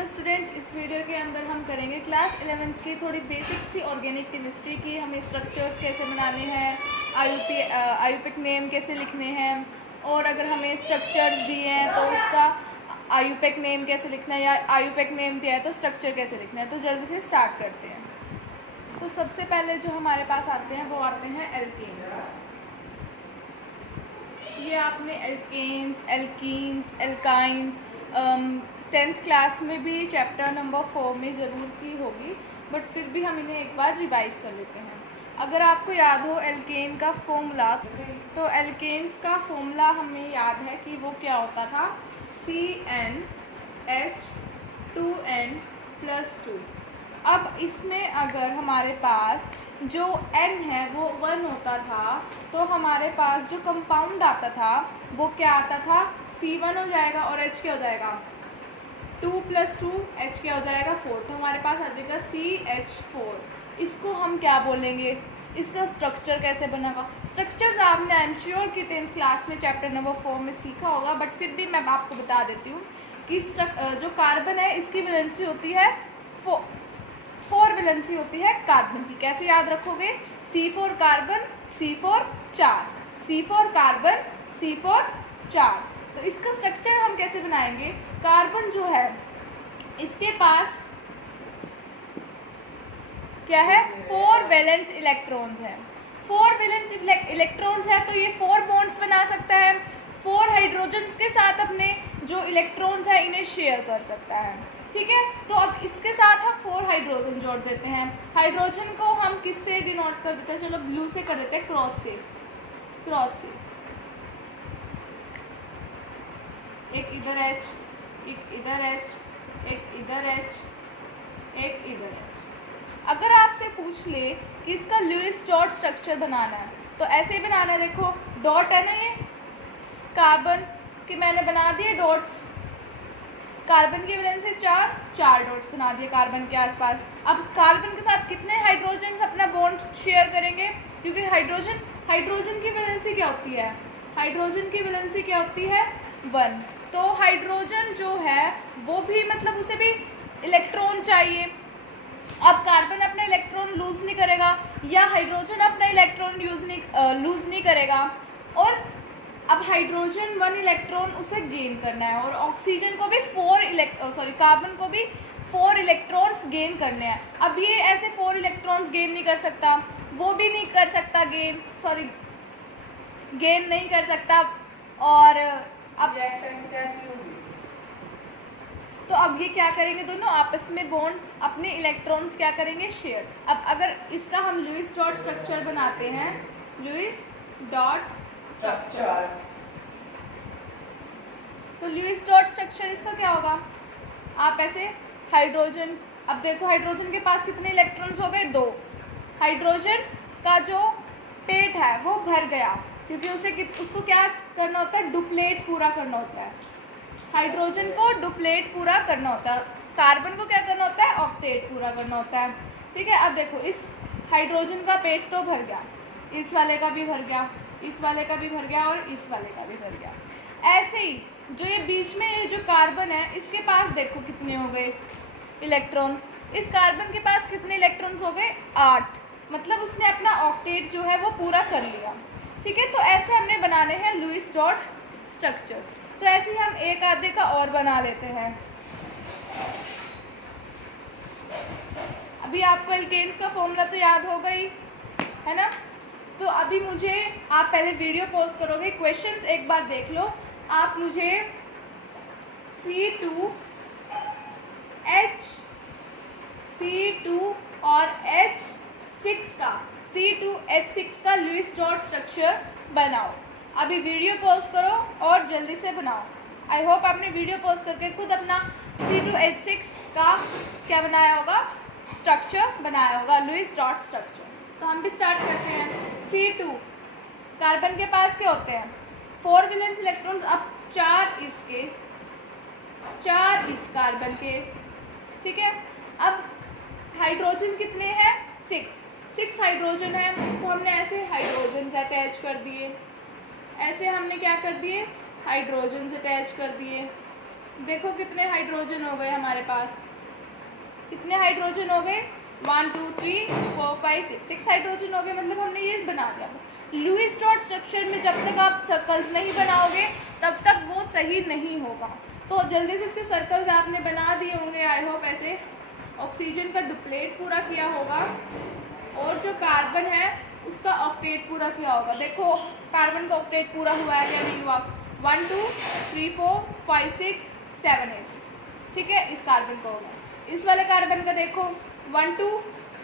Hello students, इस video के अंदर हम करेंगे क्लास 11th की थोड़ी बेसिक सी ऑर्गेनिक केमिस्ट्री की। हमें स्ट्रक्चर्स कैसे बनाने हैं, आयुपिक नेम कैसे लिखने हैं, और अगर हमें स्ट्रक्चर्स दिए हैं तो उसका आयुपिक नेम कैसे लिखना है, या आयुपिक नेम दिया है तो स्ट्रक्चर कैसे लिखना है। तो जल्दी से स्टार्ट करते हैं। तो सबसे पहले जो हमारे पास आते हैं वो आते हैं एल्केन्स। ये आपने alkanes, alkenes, alkynes 10th class में भी चैप्टर नंबर 4 में ज़रूर की होगी, बट फिर भी हम इन्हें एक बार रिवाइज कर लेते हैं। अगर आपको याद हो एल्केन का फॉर्मूला, तो एल्केन्स का फॉर्मूला हमें याद है कि वो क्या होता था, CnH2n+2। अब इसमें अगर हमारे पास जो n है वो 1 होता था, तो हमारे पास जो कंपाउंड आता था वो क्या आता था, C1 हो जाएगा और H क्या हो जाएगा, 2+2, H क्या हो जाएगा 4। तो हमारे पास आ जाएगा CH4। इसको हम क्या बोलेंगे, इसका स्ट्रक्चर कैसे बनेगा। स्ट्रक्चर्स आपने आई एम श्योर कि 10th क्लास में चैप्टर नंबर 4 में सीखा होगा, बट फिर भी मैं आपको बता देती हूँ कि जो कार्बन है इसकी वैलेंसी होती है 4 वैलेंसी होती है कार्बन की। कैसे याद रखोगे, C4 carbon, C4 4, C4 carbon, C4 4। तो इसका स्ट्रक्चर हम कैसे बनाएंगे, कार्बन जो है इसके पास क्या है, 4 वैलेंस इलेक्ट्रॉन्स हैं। 4 वैलेंस इलेक्ट्रॉन्स है तो ये 4 बॉन्ड्स बना सकता है। 4 हाइड्रोजन्स के साथ अपने जो इलेक्ट्रॉन्स है इन्हें शेयर कर सकता है। ठीक है, तो अब इसके साथ हम 4 हाइड्रोजन जोड़ देते हैं। हाइड्रोजन को हम किससे डिनोट कर देते हैं, चलो ब्लू से कर देते हैं, क्रॉस से। एक इधर H, एक इधर H, एक इधर H, एक इधर H। अगर आपसे पूछ ले कि इसका लुईस डॉट स्ट्रक्चर बनाना है तो ऐसे ही बनाना है। देखो डॉट है ना, ये कार्बन के मैंने बना दिए डॉट्स। कार्बन की वैलेंसी 4 डॉट्स बना दिए कार्बन के आसपास। अब कार्बन के साथ कितने हाइड्रोजन अपना बॉन्ड शेयर करेंगे, क्योंकि हाइड्रोजन की वैलेंसी क्या होती है, हाइड्रोजन की वैलेंसी क्या होती है 1। तो हाइड्रोजन जो है वो भी मतलब उसे भी इलेक्ट्रॉन चाहिए। अब कार्बन अपना इलेक्ट्रॉन लूज नहीं करेगा, या हाइड्रोजन अपना इलेक्ट्रॉन लूज नहीं करेगा, और अब हाइड्रोजन 1 इलेक्ट्रॉन उसे गेन करना है, और ऑक्सीजन को भी कार्बन को भी 4 इलेक्ट्रॉन्स गेन करने हैं। अब ये ऐसे 4 इलेक्ट्रॉन्स गेन नहीं कर सकता, वो भी नहीं कर सकता गेन नहीं कर सकता। और अब तो अब ये क्या करेंगे, दोनों आपस में बॉन्ड अपने इलेक्ट्रॉन्स क्या करेंगे, शेयर। अब अगर इसका हम लुईस डॉट स्ट्रक्चर बनाते हैं, लुईस डॉट स्ट्रक्चर, तो लुईस डॉट स्ट्रक्चर इसका क्या होगा, आप ऐसे हाइड्रोजन, अब देखो हाइड्रोजन के पास कितने इलेक्ट्रॉन्स हो गए, 2। हाइड्रोजन का जो पेट है वो भर गया, क्योंकि उसको क्या करना होता है, डुप्लेट पूरा करना होता है। हाइड्रोजन को डुप्लेट पूरा करना होता है, कार्बन को क्या करना होता है, ऑक्टेट पूरा करना होता है। ठीक है, अब देखो इस हाइड्रोजन का पेट तो भर गया, इस वाले का भी भर गया, इस वाले का भी भर गया, और इस वाले का भी भर गया। ऐसे ही जो ये बीच में ये जो कार्बन है इसके पास देखो कितने हो गए इलेक्ट्रॉन्स। इस कार्बन के पास कितने इलेक्ट्रॉन्स हो गए, 8। मतलब उसने अपना ऑक्टेट जो है वो पूरा कर लिया। ठीक है, तो ऐसे हमने बनाने हैं लुईस डॉट स्ट्रक्चर्स। तो ऐसे ही हम एक आधे का और बना लेते हैं। अभी आपको एल्केन्स का फॉर्मूला तो याद हो गई है ना। तो अभी मुझे, आप पहले वीडियो पॉज करोगे, क्वेश्चंस एक बार देख लो। आप मुझे C2 और C2H6 का लुईस डॉट स्ट्रक्चर बनाओ। अभी वीडियो पॉज करो और जल्दी से बनाओ। आई होप आपने वीडियो पॉज करके खुद अपना C2H6 का क्या बनाया होगा, स्ट्रक्चर बनाया होगा, लुईस डॉट स्ट्रक्चर। तो हम भी स्टार्ट करते हैं। C2 कार्बन के पास क्या होते हैं, 4 वैलेंस इलेक्ट्रॉन्स। अब 4 इसके, 4 इस कार्बन के। ठीक है, अब हाइड्रोजन कितने हैं, 6 हाइड्रोजन है, तो हमने ऐसे हाइड्रोजन अटैच कर दिए, ऐसे हमने क्या कर दिए, हाइड्रोजन अटैच कर दिए। देखो कितने हाइड्रोजन हो गए हमारे पास, कितने हाइड्रोजन हो गए, 1 2 3 4 5 6 हाइड्रोजन हो गए, मतलब हमने ये बना दिया। लुईस डॉट स्ट्रक्चर में जब तक आप सर्कल्स नहीं बनाओगे तब तक वो सही नहीं होगा। तो जल्दी से इसके सर्कल्स आपने बना दिए होंगे, आई होप ऐसे। ऑक्सीजन का डुप्लेट पूरा किया होगा और जो कार्बन है उसका ऑक्टेट पूरा किया होगा। देखो कार्बन का ऑक्टेट पूरा हुआ है या नहीं हुआ, 1 2 3 4 5 6 7 8, ठीक है, इस कार्बन का होगा। इस वाले कार्बन का देखो 1 2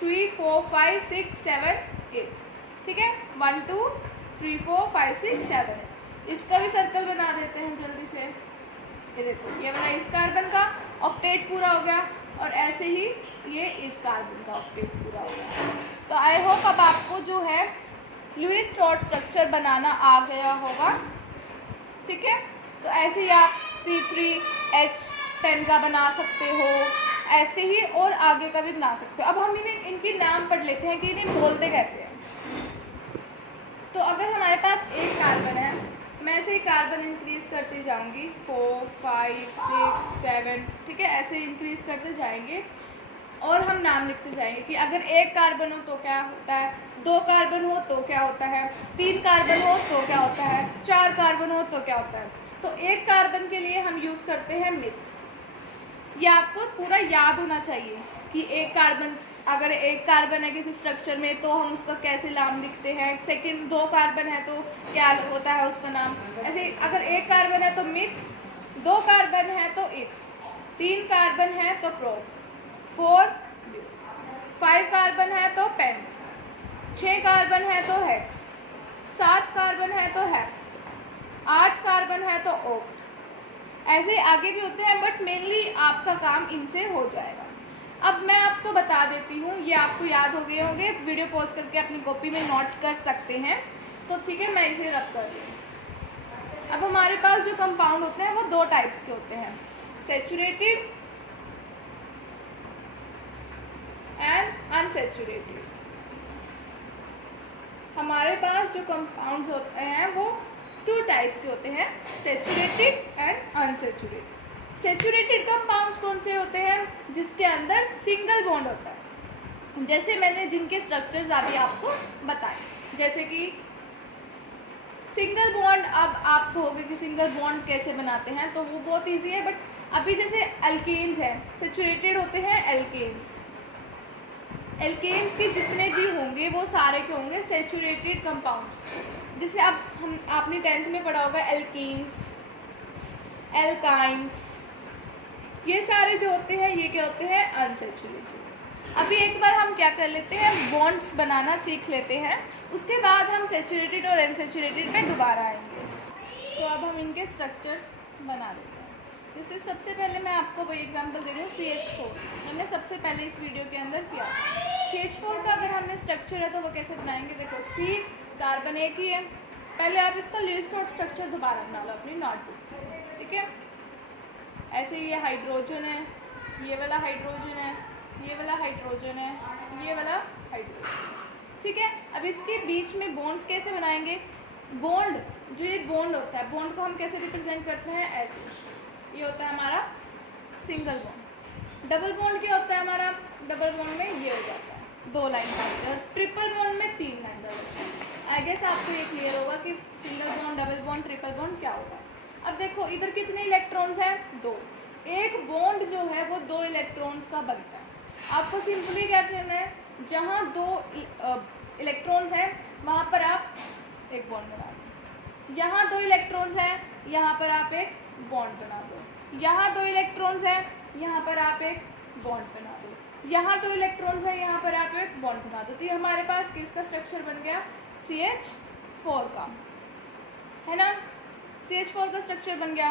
3 4 5 6 7 8, ठीक है, 1 2 3 4 5 6 7 8। इसका भी सर्कल बना देते हैं जल्दी से। ये देखो ये वाला इस कार्बन का ऑक्टेट पूरा हो गया और ऐसे ही ये इस कार्बन का ऑक्टेट पूरा हो गया। तो आई होप अब आपको जो है लुईस डॉट स्ट्रक्चर बनाना आ गया होगा, ठीक है। तो ऐसे ही आप C3H10 का बना सकते हो, ऐसे ही और आगे का भी बना सकते हो। अब हम इनके नाम पढ़ लेते हैं कि इन्हें बोलते कैसे हैं। तो अगर हमारे पास एक कार्बन है, मैं ऐसे ही कार्बन इंक्रीज करती जाऊंगी 4 5 6 7, ठीक है, ऐसे इंक्रीज करते जाएंगे और हम नाम लिखते जाएंगे कि अगर एक कार्बन हो तो क्या होता है, 2 कार्बन हो तो क्या होता है, 3 कार्बन हो तो क्या होता है, 4 कार्बन हो तो क्या होता है। तो एक कार्बन के लिए हम यूज़ करते हैं मिथ। ये आपको पूरा याद होना चाहिए कि एक कार्बन, अगर एक कार्बन है किसी स्ट्रक्चर में तो हम उसका कैसे नाम लिखते हैं। सेकंड 2 कार्बन है तो क्या होता है उसका नाम। ऐसे अगर एक कार्बन है तो मिथ, 2 कार्बन है तो इथ, 3 कार्बन है तो प्रो, 4 5 कार्बन है तो पेंट, 6 कार्बन है तो हेक्स, 7 कार्बन है तो हेक्स, 8 कार्बन है तो ओक्ट। ऐसे आगे भी होते हैं बट मेनली आपका काम इनसे हो जाएगा। अब मैं आपको बता देती हूँ, ये आपको याद हो गए होंगे, वीडियो पॉज करके अपनी कॉपी में नोट कर सकते हैं। तो ठीक है, मैं इसे रख कर रही हूँ। अब हमारे पास जो कंपाउंड होते हैं वो 2 टाइप्स के होते हैं, सैचुरेटेड एंड अनसैचुरेटेड। हमारे पास जो कंपाउंड्स होते हैं वो 2 टाइप्स के होते हैं, saturated and unsaturated. Saturated compounds कौन से होते हैं, जिसके अंदर सिंगल बॉन्ड होता है, जैसे मैंने जिनके स्ट्रक्चर्स अभी आपको बताए, जैसे कि सिंगल बॉन्ड। अब आप कहोगे कि सिंगल बॉन्ड कैसे बनाते हैं, तो वो बहुत इजी है। बट अभी जैसे अल्केन्स हैं, सैचुरेटेड होते हैं एल्केन्स। एल्केन्स के जितने भी होंगे वो सारे के होंगे सैचुरेटेड कंपाउंड्स। जैसे अब आपने 10th में पढ़ा होगा एल्कीन्स, एल्काइंस, ये सारे जो होते हैं ये क्या होते हैं, अनसैचुरेटेड। अभी एक बार हम क्या कर लेते हैं, बॉन्ड्स बनाना सीख लेते हैं, उसके बाद हम सैचुरेटेड और अनसैचुरेटेड पे दोबारा आएंगे। तो अब हम इनके स्ट्रक्चर्स बना लेते हैं। जैसे सबसे पहले मैं आपको वही एग्जांपल दे रही हूँ, CH4 हमने सबसे पहले इस वीडियो के अंदर किया। CH4 का अगर हमने स्ट्रक्चर है तो वो कैसे बनाएंगे, देखो C कार्बन एक ही है, पहले आप इसका लुईस डॉट स्ट्रक्चर दोबारा बना लो अपनी नोटबुक से, ठीक है। ऐसे ये हाइड्रोजन है, ये वाला हाइड्रोजन है, ये वाला हाइड्रोजन है, ये वाला हाइड्रोजन, ठीक है। अब इसके बीच में बॉन्ड्स कैसे बनाएंगे, बॉन्ड जो ये बॉन्ड होता है, बॉन्ड को हम कैसे रिप्रेजेंट करते हैं, ऐसे, ये होता है हमारा सिंगल बॉन्ड। डबल बॉन्ड क्या होता है हमारा, डबल बॉन्ड में ये हो जाता है 2 लाइन का, और ट्रिपल बॉन्ड में 3 लाइन का होता है। आई गेस आपको ये क्लियर होगा कि single bond, double bond, triple bond क्या होगा। अब देखो इधर कितने इलेक्ट्रॉन्स हैं, 2। एक बॉन्ड जो है वो 2 इलेक्ट्रॉन्स का बनता है। आपको सिंपली क्या करना है, जहाँ 2 इलेक्ट्रॉन्स हैं वहाँ पर आप एक बॉन्ड बना दो, यहाँ 2 इलेक्ट्रॉन्स हैं यहाँ पर आप एक बॉन्ड बना दो, यहाँ 2 इलेक्ट्रॉन्स हैं यहाँ पर आप एक बॉन्ड बना दो, यहाँ 2 इलेक्ट्रॉन्स हैं यहाँ पर आप एक बॉन्ड बना दो। तो ये हमारे पास किसका स्ट्रक्चर बन गया, CH4 का, है ना। CH4 का स्ट्रक्चर बन गया।